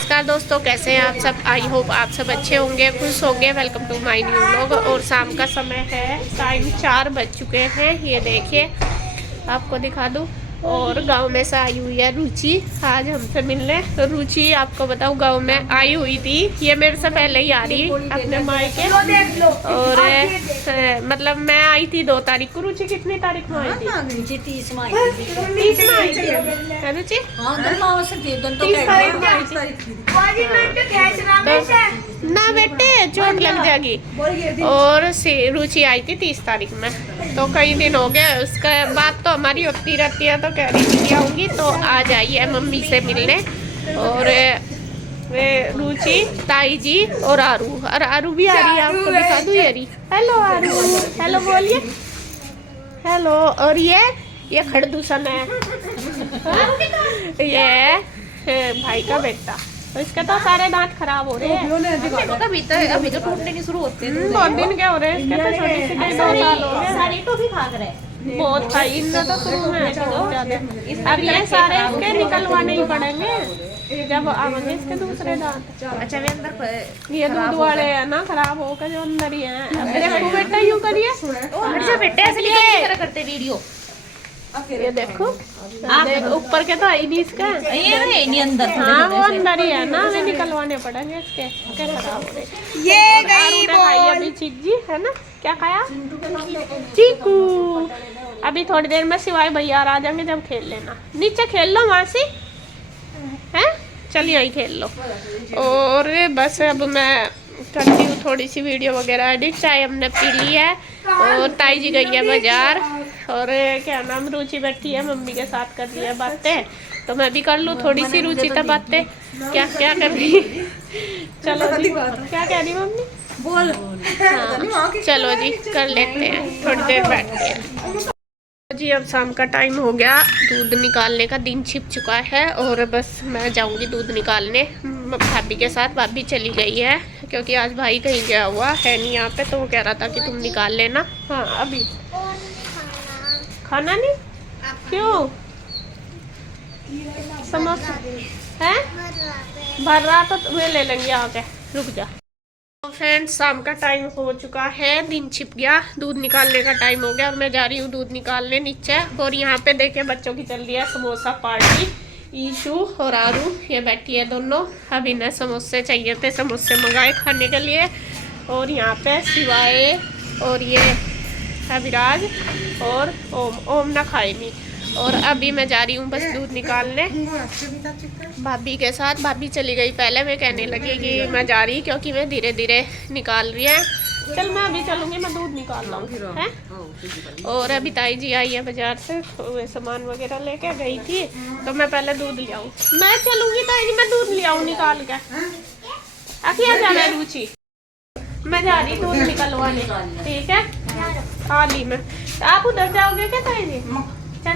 नमस्कार दोस्तों, कैसे हैं आप सब। आई होप आप सब अच्छे होंगे, खुश होंगे। Welcome to my new vlog. और शाम का समय है, टाइम 4 बज चुके हैं। ये देखिए, आपको दिखा दूँ। और गांव में से आई हुई है रुचि आज हमसे मिलने। तो रुचि आपको बताऊँ, गांव में आई हुई थी। ये मेरे से पहले ही आ रही अपने मायके। और मतलब मैं आई थी 2 तारीख को। रुचि कितनी तारीख में आई थी? 30 में आई थी। 30 में आई थी रुचि। ना बेटे, चोट लग जाएगी। और रुचि आई थी 30 तारीख में। तो कई दिन हो गए, उसका बात तो हमारी होती रहती है। तो कह रही थी आऊँगी, तो आ जाइए मम्मी से मिलने। और रुचि, ताई जी और आरू भी आ रही है। आपको दिखा दूँ। ये रही। हेलो आरू, हेलो बोलिए। हेलो। और ये खड़दूसन है। ये भाई का बेटा। तो इसके तो सारे दांत खराब हो रहे हैं। अभी तो टूटने की शुरू होते हैं। बहुत दिन के हो रहे हैं इसके। तो छोटी सी 2 साल हो गए। सारी टॉफी खा कर है। बहुत खाई इनने तो शुरू में बहुत ज्यादा। अब ये सारे इसके निकलवाने ही पड़ेंगे जब आवेंगे इसके दूसरे दांत। अच्छा वे अंदर ये दूध वाले है ना, खराब होकर जो अंदर ही है। अब देखो बेटा, यूं करिए। अच्छा बेटे ऐसे करते वीडियो। ये देखो, देख ऊपर के तो आई नहीं इसका। ये है नहीं अंदर। हाँ वो अंदर ही है ना, वे निकलवाने पड़ेंगे इसके। क्या खराब हो रहे। ये गई खाई अभी चिज्जी है ना। क्या खाया? चीकू। अभी थोड़ी देर में सिवाय भैया आ जाएंगे, जब खेल लेना। नीचे खेल लो मासी, है चलिए यही खेल लो। और बस अब मैं करती हूँ थोड़ी सी वीडियो वगैरह एडिट। चाय हमने पी ली है और ताई जी गई है बाजार। और क्या नाम, रुचि बैठी है मम्मी के साथ कर रही है बातें। तो मैं भी कर लूँ थोड़ी सी। रुचि तो बातें क्या क्या कर रही। चलो जी, क्या कह रही मम्मी बोल। हाँ चलो जी, कर लेते हैं, थोड़ी देर बैठते हैं जी। अब शाम का टाइम हो गया, दूध निकालने का दिन छिप चुका है। और बस मैं जाऊंगी दूध निकालने भाभी के साथ। भाभी चली गई है क्योंकि आज भाई कहीं गया हुआ है नहीं यहाँ पे। तो वो कह रहा था कि तुम निकाल लेना। हाँ अभी खाना नहीं, क्यों? समोसा है भर रहा, तो तुम्हें ले लेंगे आके, रुक जा। फ्रेंड्स, शाम का टाइम हो चुका है, दिन छिप गया, दूध निकालने का टाइम हो गया। और मैं जा रही हूँ दूध निकालने नीचे। और यहाँ पे देखे बच्चों की चल रही है समोसा पार्टी। ईशू और आरू ये बैठी है दोनों। अब इन्हें समोसे चाहिए थे, समोसे मंगाए खाने के लिए। और यहाँ पे शिवाय और ये अभिराज और ओम ना खाए नहीं। और अभी मैं जा रही हूँ बस दूध निकालने भाभी के साथ। भाभी चली गई पहले। मैं कहने लगी कि मैं जा रही, क्योंकि मैं धीरे धीरे निकाल रही है। चल मैं अभी चलूँगी, मैं दूध निकाल रहा हूँ है। और अभी ताई जी आई है बाजार से, वे सामान वगैरह लेके गई थी। तो मैं पहले दूध ले आऊँ। मैं चलूँगी ताई जी, मैं दूध ले आऊँ निकाल के। अखिया जाना है रुचि, मैं जा रही दूध निकलवाने, ठीक है। खाली में आप उधर जाओगे क्या ताई जी? हाँ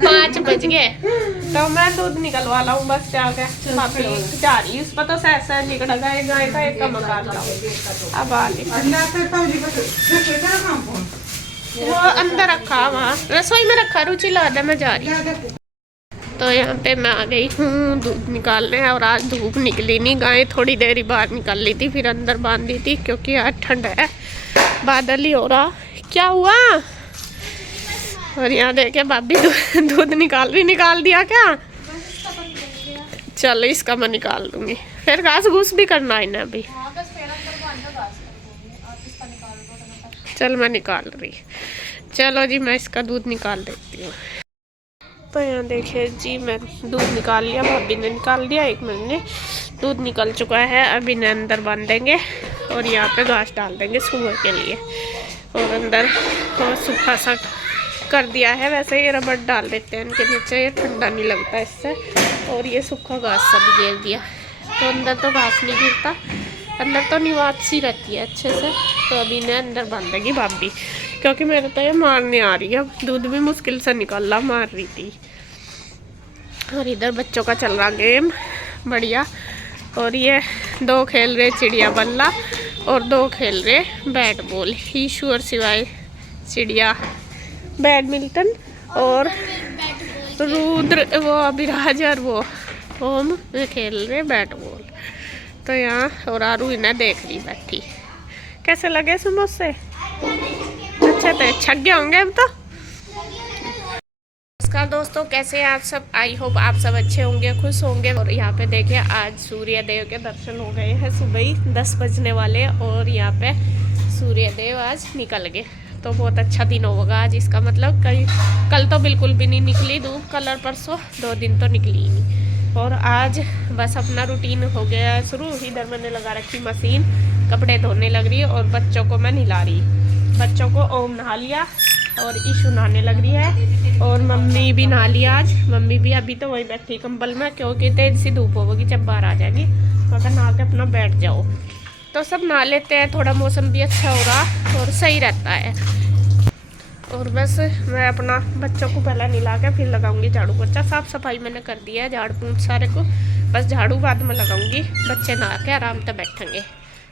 5 बज गए। तो मैं दूध निकलवा लाऊं बस जाके। भाभी जा रही उस पर तो सहसा निकल गए। गाय का एक मकान लाऊं। अब आ गई, वो अंदर रखा, वहाँ रसोई में रखा। रुचि ला दे, मैं जा रही। तो यहाँ पे मैं आ गई हूँ दूध निकालने। और आज धूप निकली नहीं, गाय थोड़ी देर ही बाहर निकाल ली थी, फिर अंदर बांध दी थी क्योंकि आज ठंड है, बादल ही हो रहा। क्या हुआ? और यहाँ देखे भाभी दूध निकाल दिया क्या? चलो इसका मैं निकाल दूंगी, फिर घास घूस भी करना है ना अभी। चल मैं निकाल रही। चलो जी, मैं इसका दूध निकाल देती हूँ। तो यहाँ देखिए जी, मैं दूध निकाल लिया, भाभी ने निकाल दिया, 1 मिनट में दूध निकल चुका है। अब इन्हें अंदर बांध देंगे और यहाँ पे घास डाल देंगे सुबह के लिए। और अंदर और सूखा सा कर दिया है। वैसे ये रबड़ डाल देते हैं इनके नीचे, ये ठंडा नहीं लगता इससे। और ये सूखा घास सब गिर दिया, तो अंदर तो घास नहीं गिरता, अंदर तो निवात सी रहती है अच्छे से। तो अभी इन्हें अंदर बांधेगी भाभी, क्योंकि मेरे तो ये मारने आ रही है। दूध भी मुश्किल से निकालना, मार रही थी। और इधर बच्चों का चल रहा गेम बढ़िया। और ये 2 खेल रहे चिड़िया बल्ला और 2 खेल रहे बैट बॉल। ईशू और सिवाय चिड़िया बैडमिंटन और रुद्र वो अभिराज और वो ओम खेल रहे बैट बॉल। तो यहाँ और आरू इन्हें देख रही बैठी। कैसे लगे समोसे? अच्छे थे, छक गए होंगे अब तो। नमस्कार दोस्तों, कैसे हैं आप सब? आई होप आप सब अच्छे होंगे, खुश होंगे। और यहाँ पे देखिए आज सूर्य देव के दर्शन हो गए हैं। सुबह ही 10 बजने वाले और यहाँ पे सूर्य देव आज निकल गए। तो बहुत अच्छा दिन होगा आज। इसका मतलब कल तो बिल्कुल भी नहीं निकली धूप, कल और परसों 2 दिन तो निकली ही नहीं। और आज बस अपना रूटीन हो गया शुरू। इधर मैंने लगा रखी मशीन, कपड़े धोने लग रही है और बच्चों को मैं नहला रही। बच्चों को ओम नहा लिया और ईशु नहाने लग रही है और मम्मी भी नहा लिया आज। मम्मी भी अभी तो वही बैठी कंबल में, क्योंकि तेज सी धूप होगी, जब बाहर आ जाएगी मगर नहा के अपना बैठ जाओ। तो सब नहा लेते हैं, थोड़ा मौसम भी अच्छा हो रहा और सही रहता है। और बस मैं अपना बच्चों को पहले नहला के फिर लगाऊंगी झाड़ू पोछा। साफ सफाई मैंने कर दिया है, झाड़ पूछ सारे को, बस झाड़ू बाद में लगाऊंगी। बच्चे नहा के आराम से बैठेंगे।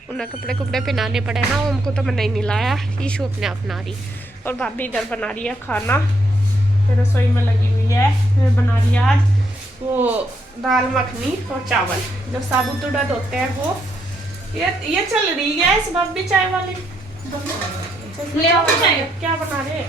उन्हें कपड़े कुपड़े पहनाने पड़े ना, उनको तो मैं नहीं नहलाया। ईशू अपने आप नहा रही और भाभी इधर बना रही है खाना, रसोई में लगी हुई है। बना रही है आज वो दाल मखनी और चावल, जो साबुत उड़द होते हैं वो। ये चल रही है इस भाभी चाय वाली। ले आओ चाय। क्या बना रहे?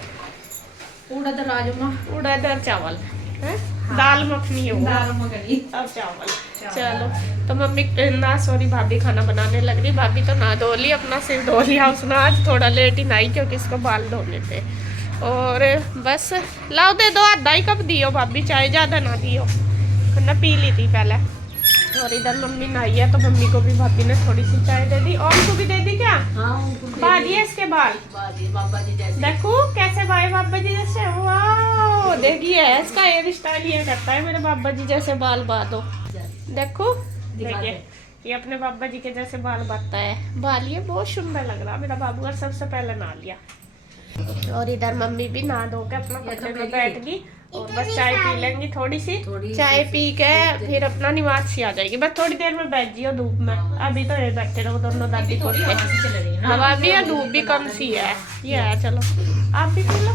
उड़द राजमा, उड़द और चावल है। हाँ। दाल मखनी है वो, दाल मखनी और चावल। चलो तो मम्मी ना सॉरी भाभी खाना बनाने लग रही। भाभी तो नहा धो ली, अपना सिर धो लिया उसने। आज थोड़ा लेट ही नहाई क्योंकि इसको बाल धोने थे। और बस लाओ दे दो, आधा ही कप दियो भाभी, चाय ज़्यादा ना दियो, ना पी ली थी पहले। और इधर मम्मी नहाई है तो मम्मी को भी भाभी ने थोड़ी सी चाय दे दी। और उनको भी दे दी क्या? बाजी है इसके बाल, बाबा जी जैसे। देखो कैसे भाई बाबा जी जैसे। वाह देखिए इसका हेयर स्टाइल ये करता है, मेरे बाबा जी जैसे बाल बांधो। देखो देखिए ये अपने बाबा जी के जैसे बाल बांधता है। बाल ये बहुत सुंदर लग रहा। मेरा बाबू और सबसे पहले नहा लिया। और इधर मम्मी भी नहा धो के अपना कमरे में बैठ गई और बस चाय पी लेंगी थोड़ी सी। चाय पी के फिर अपना निवास सी आ जाएगी। बस थोड़ी देर में बैठ जियो धूप में। अभी तो ये बैठे रहो दोनों दादी पोते। हवा भी है, धूप भी कम सी है। ये है, चलो आप भी पी लो।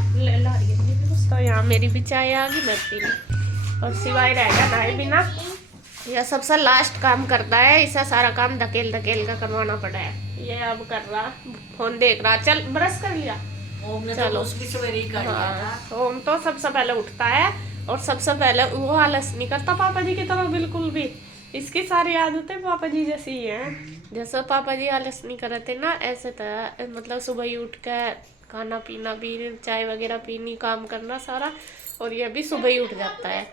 तो यहाँ मेरी भी चाय आ गई, मैं पी ली। और सिवाय रह गया नहाए बिना। यह सबसे लास्ट काम करता है, इसे सारा काम धकेल धकेल का करवाना पड़ा है। ये अब कर रहा, फोन देख रहा। चल ब्रश कर लिया? चलो हाँ, ओम तो सबसे पहले उठता है और सबसे पहले वो आलस नहीं करता पापा जी की तरह बिल्कुल भी। इसकी सारी आदतें पापा जी जैसी ही हैं। जैसे पापा जी आलस नहीं करते ना, ऐसे था मतलब सुबह ही उठ के खाना पीना भी, चाय वगैरह पीनी, काम करना सारा। और ये भी सुबह ही उठ जाता है।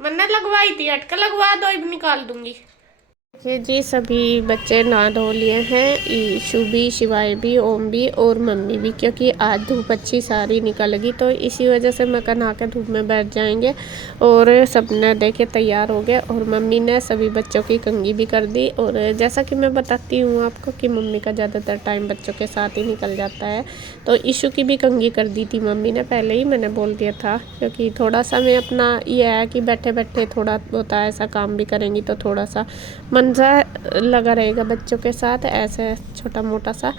मैंने लगवाई थी, अटका लगवा दो, अब निकाल दूंगी। जी सभी बच्चे नहा धो लिए हैं, ईशु भी, शिवाय भी, ओम भी और मम्मी भी, क्योंकि आज धूप अच्छी सारी निकल गई। तो इसी वजह से मैं नहा के धूप में बैठ जाएंगे। और सबने देखे तैयार हो गए और मम्मी ने सभी बच्चों की कंघी भी कर दी। और जैसा कि मैं बताती हूँ आपको कि मम्मी का ज़्यादातर टाइम बच्चों के साथ ही निकल जाता है। तो ईशु की भी कंघी कर दी थी मम्मी ने, पहले ही मैंने बोल दिया था, क्योंकि थोड़ा सा मैं अपना ये है कि बैठे बैठे थोड़ा होता है ऐसा काम भी करेंगी तो थोड़ा सा मन लगा रहेगा बच्चों के साथ, ऐसे छोटा मोटा सा।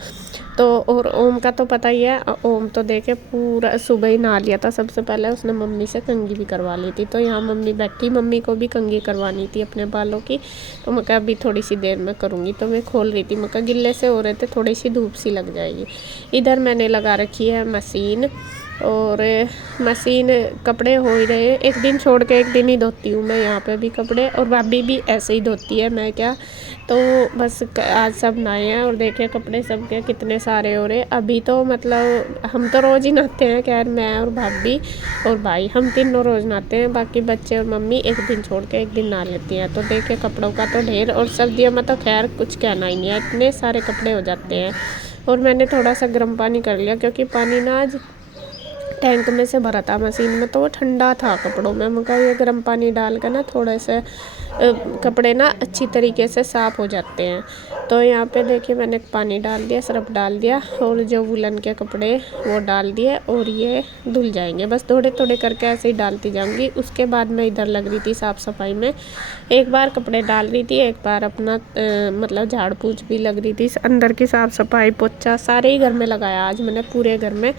तो और ओम का तो पता ही है, ओम तो देखे पूरा सुबह ही नहा लिया था। सबसे पहले उसने मम्मी से कंघी भी करवा ली थी। तो यहाँ मम्मी बैठी, मम्मी को भी कंघी करवानी थी अपने बालों की। तो मैं कहा अभी थोड़ी सी देर में करूँगी। तो मैं खोल रही थी, मैं कहा गिल्ले से हो रहे थे, थोड़ी सी धूप सी लग जाएगी। इधर मैंने लगा रखी है मशीन, और मशीन कपड़े हो ही रहे, एक दिन छोड़ के एक दिन ही धोती हूँ मैं यहाँ पे भी कपड़े। और भाभी भी ऐसे ही धोती है, मैं क्या। तो बस आज सब नहाए हैं और देखे कपड़े सबके कितने सारे हो रहे। अभी तो मतलब हम तो रोज़ ही नहाते हैं, खैर मैं और भाभी और भाई हम तीनों रोज़ नहाते हैं। बाकी बच्चे और मम्मी एक दिन छोड़ के एक दिन नहा लेती हैं। तो देखे कपड़ों का तो ढेर, और सर्दियों में तो खैर कुछ कहना ही नहीं है, इतने सारे कपड़े हो जाते हैं। और मैंने थोड़ा सा गर्म पानी कर लिया, क्योंकि पानी ना आज टैंक में से भरा था मशीन में, तो वो ठंडा था कपड़ों में। मगर ये गर्म पानी डाल कर ना थोड़ा से कपड़े ना अच्छी तरीके से साफ़ हो जाते हैं। तो यहाँ पे देखिए मैंने पानी डाल दिया, सर्फ डाल दिया और जो वुलन के कपड़े वो डाल दिए और ये धुल जाएंगे। बस थोड़े थोड़े करके ऐसे ही डालती जाऊँगी। उसके बाद मैं इधर लग रही थी साफ़ सफाई में, एक बार कपड़े डाल रही थी, एक बार अपना मतलब झाड़ पूछ भी लग रही थी। अंदर की साफ़ सफाई पोछा सारे ही घर में लगाया आज मैंने, पूरे घर में।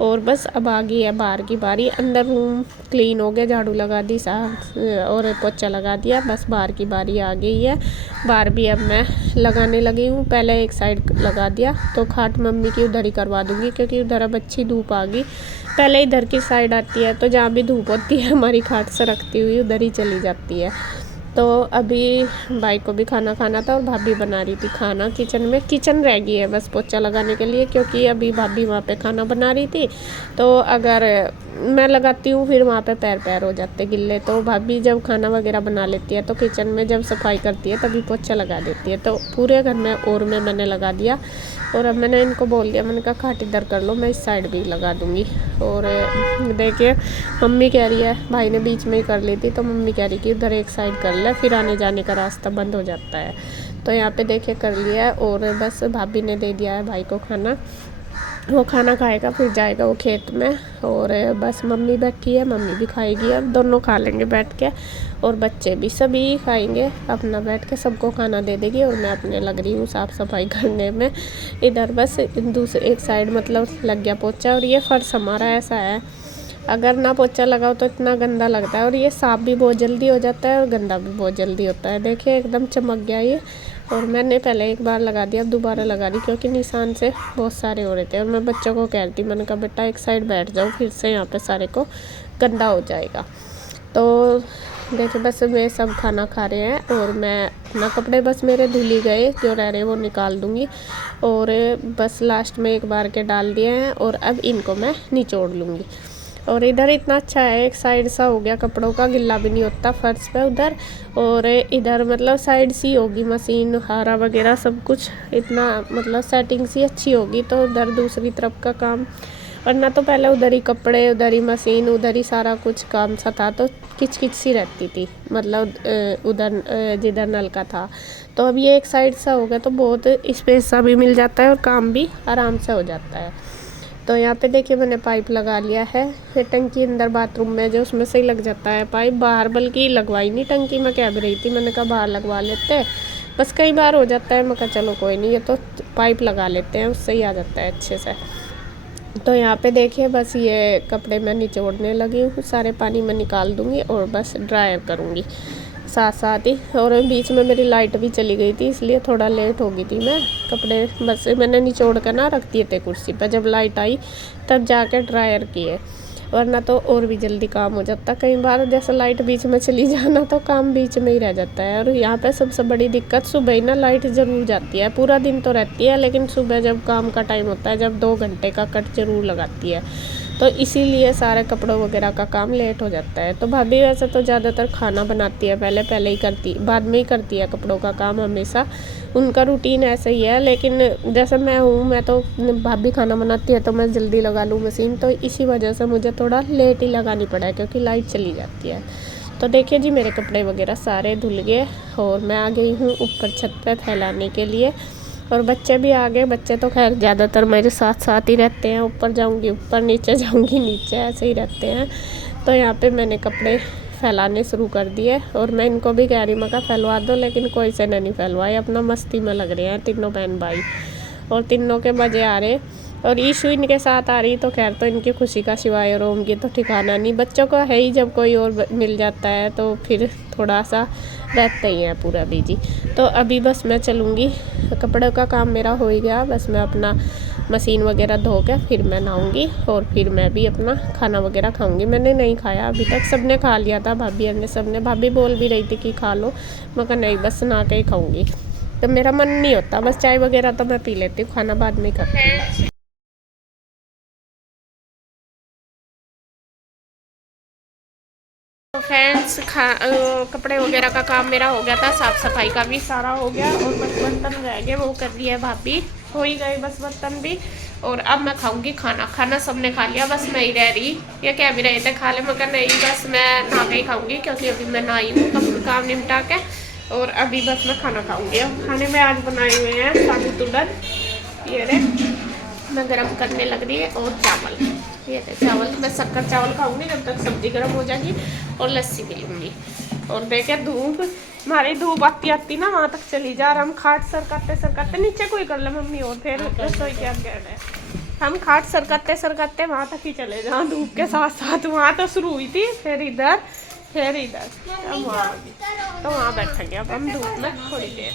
और बस अब आ गई है बाहर की बारी। अंदर रूम क्लीन हो गया, झाड़ू लगा दी और पोछा लगा दिया, बस बाहर की बारी आ गई है। बाहर भी अब मैं लगाने लगी हूँ। पहले एक साइड लगा दिया तो खाट मम्मी की उधर ही करवा दूँगी, क्योंकि उधर अब अच्छी धूप आ गई। पहले इधर की साइड आती है तो जहाँ भी धूप होती है हमारी खाट सरकती हुई उधर ही चली जाती है। तो अभी भाई को भी खाना खाना था और भाभी बना रही थी खाना किचन में। किचन रह गई है बस पोछा लगाने के लिए, क्योंकि अभी भाभी वहाँ पे खाना बना रही थी। तो अगर मैं लगाती हूँ फिर वहाँ पे पैर हो जाते गिल्ले। तो भाभी जब खाना वगैरह बना लेती है तो किचन में जब सफाई करती है तभी पोछा लगा देती है। तो पूरे घर में और में मैंने लगा दिया। और अब मैंने इनको बोल दिया, मैंने कहा खाट इधर कर लो, मैं इस साइड भी लगा दूँगी। और देखिए मम्मी कह रही है, भाई ने बीच में ही कर ली थी तो मम्मी कह रही कि उधर एक साइड कर ले, फिर आने जाने का रास्ता बंद हो जाता है। तो यहाँ पे देखिए कर लिया है। और बस भाभी ने दे दिया है भाई को खाना, वो खाना खाएगा फिर जाएगा वो खेत में। और बस मम्मी बैठी है, मम्मी भी खाएगी, अब दोनों खा लेंगे बैठ के। और बच्चे भी सभी खाएंगे अपना बैठ के, सबको खाना दे देगी। और मैं अपने लग रही हूँ साफ़ सफाई करने में। इधर बस दूसरे एक साइड मतलब लग गया पोछा। और ये फर्श हमारा ऐसा है, अगर ना पोछा लगाओ तो इतना गंदा लगता है। और ये साफ़ भी बहुत जल्दी हो जाता है और गंदा भी बहुत जल्दी होता है। देखिए एकदम चमक गया ये। और मैंने पहले एक बार लगा दिया, अब दोबारा लगा दी, क्योंकि निशान से बहुत सारे हो रहे थे। और मैं बच्चों को कह रही थी, मैंने कहा बेटा एक साइड बैठ जाओ, फिर से यहाँ पे सारे को गंदा हो जाएगा। तो देखिए बस वे सब खाना खा रहे हैं और मैं अपना कपड़े बस मेरे धुल ही गए, जो रह रहे वो निकाल दूँगी। और बस लास्ट में एक बार के डाल दिए हैं और अब इनको मैं निचोड़ लूँगी। और इधर इतना अच्छा है, एक साइड सा हो गया कपड़ों का, गिल्ला भी नहीं होता फर्श पे उधर। और इधर मतलब साइड सी होगी मशीन हारा वगैरह सब कुछ, इतना मतलब सेटिंग सी अच्छी होगी। तो उधर दूसरी तरफ का काम, वरना तो पहले उधर ही कपड़े, उधर ही मशीन, उधर ही सारा कुछ काम सा था, तो किच किच सी रहती थी मतलब उधर जिधर नल का था। तो अब ये एक साइड सा हो गया तो बहुत स्पेस सा भी मिल जाता है और काम भी आराम से हो जाता है। तो यहाँ पे देखिए मैंने पाइप लगा लिया है, ये टंकी अंदर बाथरूम में जो उसमें सही लग जाता है पाइप। बाहर बल्कि लगवाई नहीं टंकी, मैं कह भी रही थी, मैंने कहा बाहर लगवा लेते हैं, बस कई बार हो जाता है। मैं कहा चलो कोई नहीं, ये तो पाइप लगा लेते हैं, उससे ही आ जाता है अच्छे से। तो यहाँ पे देखिए बस ये कपड़े मैं निचोड़ने लगी हूँ, सारे पानी में निकाल दूँगी और बस ड्रायर करूँगी साथ साथ ही। और बीच में मेरी लाइट भी चली गई थी, इसलिए थोड़ा लेट हो गई थी। मैं कपड़े बस मैंने निचोड़ कर ना रख दिए थे कुर्सी पर, जब लाइट आई तब जाके ड्रायर किए, वरना तो और भी जल्दी काम हो जाता। कई बार जैसे लाइट बीच में चली जाना तो काम बीच में ही रह जाता है। और यहाँ पे सबसे बड़ी दिक्कत सुबह ही ना लाइट ज़रूर जाती है, पूरा दिन तो रहती है लेकिन सुबह जब काम का टाइम होता है, जब 2 घंटे का कट ज़रूर लगाती है, तो इसीलिए सारे कपड़ों वगैरह का काम लेट हो जाता है। तो भाभी वैसे तो ज़्यादातर खाना बनाती है, पहले ही करती, बाद में ही करती है कपड़ों का काम हमेशा, उनका रूटीन ऐसा ही है। लेकिन जैसे मैं हूँ, मैं तो भाभी खाना बनाती है तो मैं जल्दी लगा लूँ मशीन, तो इसी वजह से मुझे थोड़ा लेट ही लगानी पड़ा है, क्योंकि लाइट चली जाती है। तो देखिए जी मेरे कपड़े वगैरह सारे धुल गए और मैं आ गई हूँ ऊपर छत पे फैलाने के लिए। और बच्चे भी आ गए, बच्चे तो खैर ज़्यादातर मेरे साथ साथ ही रहते हैं, ऊपर जाऊंगी ऊपर, नीचे जाऊंगी नीचे, ऐसे ही रहते हैं। तो यहाँ पे मैंने कपड़े फैलाने शुरू कर दिए और मैं इनको भी कह रही, मैं कहा फैलवा दो, लेकिन कोई से नहीं फैलवाए, अपना मस्ती में लग रहे हैं तीनों बहन भाई, और तीनों के मज़े आ रहे। और ईशु इनके साथ आ रही तो खैर तो इनकी खुशी का सिवाय और होंगी तो ठिकाना नहीं। बच्चों को है ही, जब कोई और मिल जाता है तो फिर थोड़ा सा रहते ही हैं पूरा बिजी। तो अभी बस मैं चलूँगी, कपड़ों का काम मेरा हो ही गया, बस मैं अपना मशीन वगैरह धो के फिर मैं नहाऊँगी और फिर मैं भी अपना खाना वगैरह खाऊँगी। मैंने नहीं खाया अभी तक, सबने खा लिया था, भाभी ने सबने, भाभी बोल भी रही थी कि खा लो, मैं कहा नहीं बस नहा के ही खाऊँगी। तो मेरा मन नहीं होता, बस चाय वगैरह तो मैं पी लेती हूँ, खाना बाद में खाती हूँ। तो फ्रेंड्स कपड़े वगैरह का काम मेरा हो गया था, साफ़ सफाई का भी सारा हो गया और बस बर्तन रह गए, वो कर दिया है भाभी, हो ही गए बस बर्तन भी। और अब मैं खाऊंगी खाना, खाना सबने खा लिया, बस मैं ही रह रही। ये कह भी रहे थे खा ले, मगर नहीं बस मैं नहा के ही खाऊंगी, क्योंकि अभी मैं नहाई हूँ काम निपटा के, और अभी बस मैं खाना खाऊंगी। अब खाने में आज बनाए हुए हैं साबुत उड़द, ये रे मैं गरम करने लग रही है, और चावल, ये थे चावल, मैं शक्कर चावल खाऊंगी जब तक सब्जी गर्म हो जाएगी, और लस्सी पी लूँगी। और देखे धूप, हमारी धूप आती आती ना वहाँ तक चली जा रहा, हम खाट सरकाते नीचे कोई कर ले मम्मी, और फिर रसोई क्या कह रहे हैं। हम खाट सरकते सरकते वहां तक ही चले जाओ धूप के साथ साथ। वहां तो शुरू हुई थी, फिर इधर, फिर इधर, अब वहां बैठेंगे अब हम धूप में थोड़ी देर।